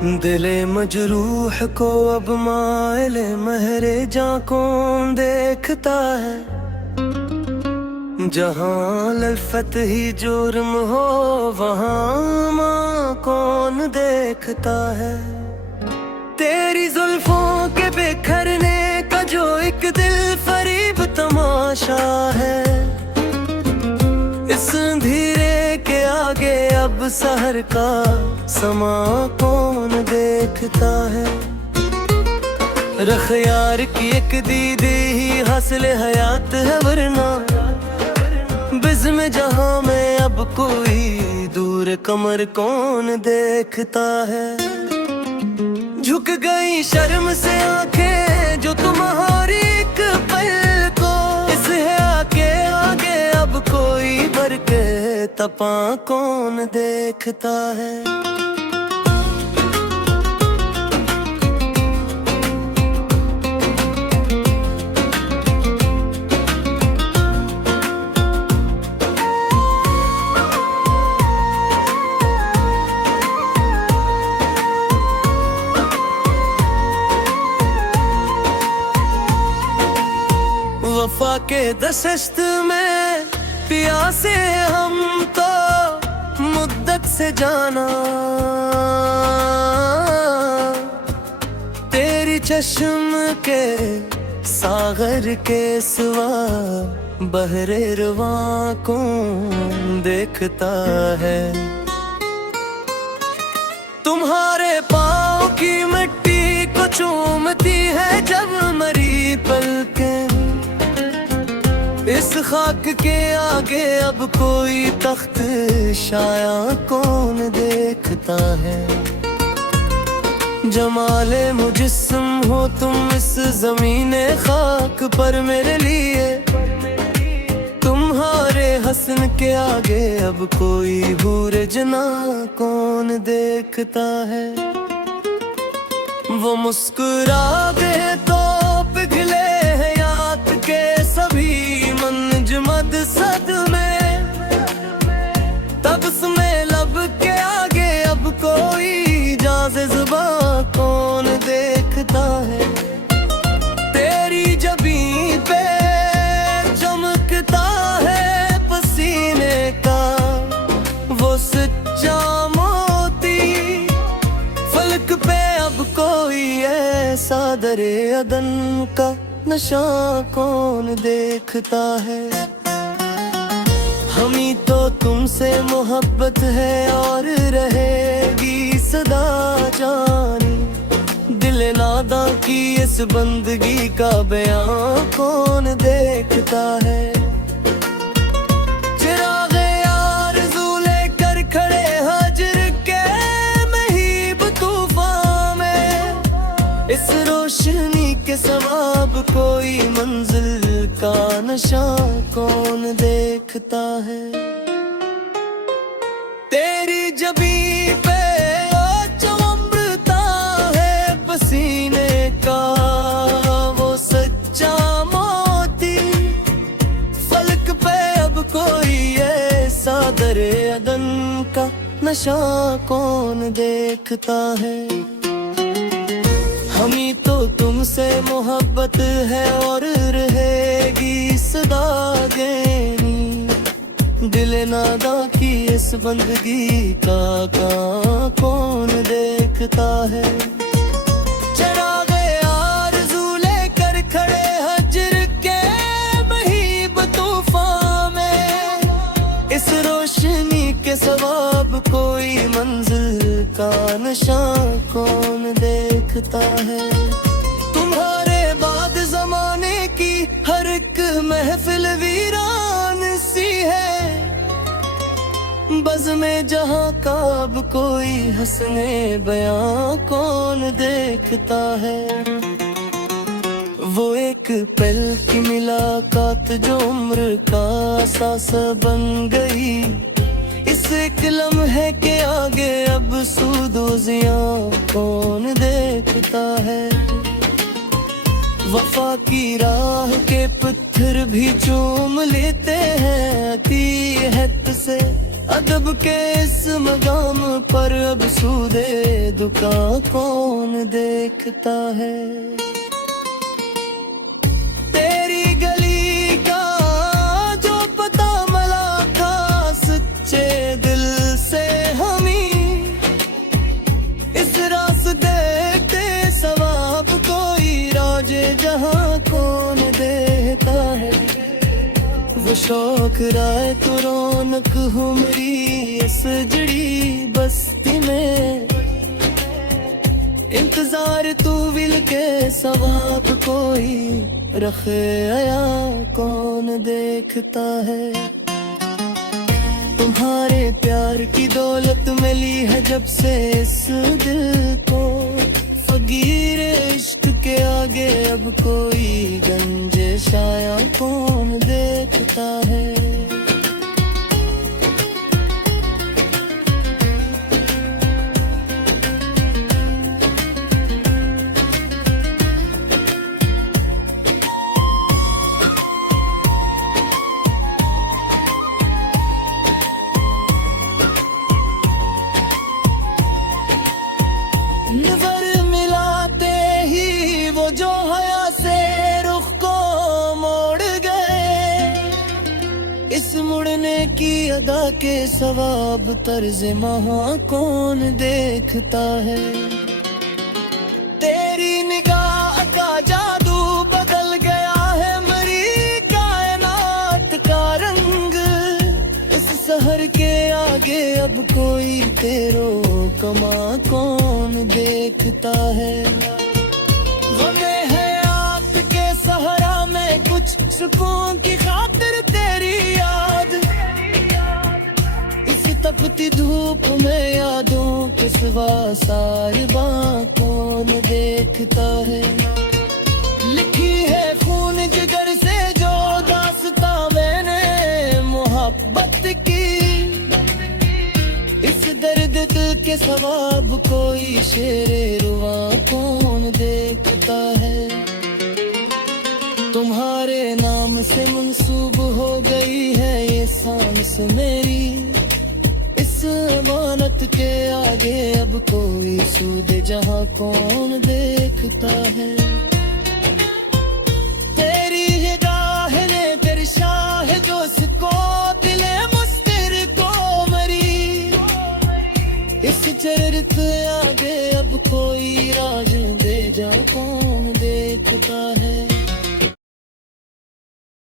दिले मजरूह को अब माइले महरे जा कौन देखता है। जहाँ लफ़त ही जुर्म हो वहाँ माँ कौन देखता है। तेरी जुल्फों के बिखरने का जो एक दिल फरीब तमाशा है। इस अंधेरे के आगे अब सहर का समा कौन देखता है। रख यार की एक दीदी ही हासिल हयात है, वरना बिज़्म जहां में अब कोई दूर कमर कौन देखता है। झुक गई शर्म से आंखें जो तुम्हारी एक पल को, इस हया के आगे अब कोई भर के तपा कौन देखता है। वफा के दशस्त में प्यासे हम तो मुद्दत से जाना। तेरी चश्म के सागर के सिवा बहरे रवा कौन देखता है। तुम्हारे पाँव की मिट्टी को चूमती है जब मरी पलकें। इस खाक के आगे अब कोई तख्त शाया कौन देखता है। जमाले मुजिस्म हो तुम इस ज़मीने खाक पर मेरे लिए। तुम्हारे हसन के आगे अब कोई हूर जना कौन देखता है। वो मुस्कुरा दे तो पिघले हैं याद के सभी मंजमद सदमे। तब में लब के आगे अब कोई जाज़े ज़ुबां कौन देखता है। तेरी जबीं पे चमकता है पसीने का वो सच्चा मोती। फलक पे अब कोई ऐसा दरे अदन का नशा कौन देखता है। हमी तो तुमसे मोहब्बत है और रहेगी सदा जानी। दिल नादा की इस बंदगी का बयां कौन देखता है। चिरागे आरज़ू लेकर खड़े हाजिर के महीब तूफान में। इस रोशनी के सवाब कोई मंजिल का नशा कौन देखता है। तेरी जबीं पे चमकता है पसीने का वो सच्चा मोती। फलक पे अब कोई ऐसा दरे अदन का नशा कौन देखता है। हमी तो तुमसे मोहब्बत है और रहेगी सदा गेनी। दिल नादा की इस बंदगी का कौन देखता है। चिरागे आरज़ू लेकर खड़े हजर के महीब तूफान में। इस रोशनी के सवाब कोई मंजिल का नशा कौन देखता है। तुम्हारे बाद ज़माने की हर एक महफिल वीरान सी है। बज़ में जहाँ का अब कोई हसने बयां कौन देखता है। वो एक पल की मुलाकात जो उम्र का एहसास बन गई। इस एक लम्हे के आगे अब सूदोज़ियां कौन देखता है। वफा की राह के पत्थर फिर भी चूम लेते हैं अति हद से। अदब के इस मकाम पर अब सूदे दुका कौन देखता है। तेरी गली का जो पता मला था सच्चे दिल से हमी, इस रास्ते के सवाब कोई राजे जहां कौन देता है। वो शौक राय तो रौनक हूँ मेरी इस जड़ी बस्ती में, इंतजार तू विल के सवाब कोई रखे आया कौन देखता है। तुम्हारे प्यार की दौलत मिली है जब से इस दिल को, फकीर इश्क के आगे अब कोई गंजे शाया कौन देखता है। नजर मिलाते ही वो जो हया से रुख को मोड़ गए, इस मुड़ने की अदा के सवाब तर्ज महा कौन देखता है। तेरी निगाह का जादू बदल गया है मेरी कायनात का रंग, इस शहर के आगे अब कोई तेरो कमा कौन देखता है। गमे है आपके सहारा में कुछ सुकून की खातिर तेरी याद, इस तपती धूप में यादों के सिवा सारवा कौन देखता है। लिखी है खून जिगर से जो दास्तां मैंने मोहब्बत की, इस दर्द दिल के सवाब कोई शेरे रुआ कौन देखता है। तुम्हारे नाम से मंसूब हो गई है ये सांस मेरी, इस अमानत के आगे अब कोई सूदे जहां कौन देखता है।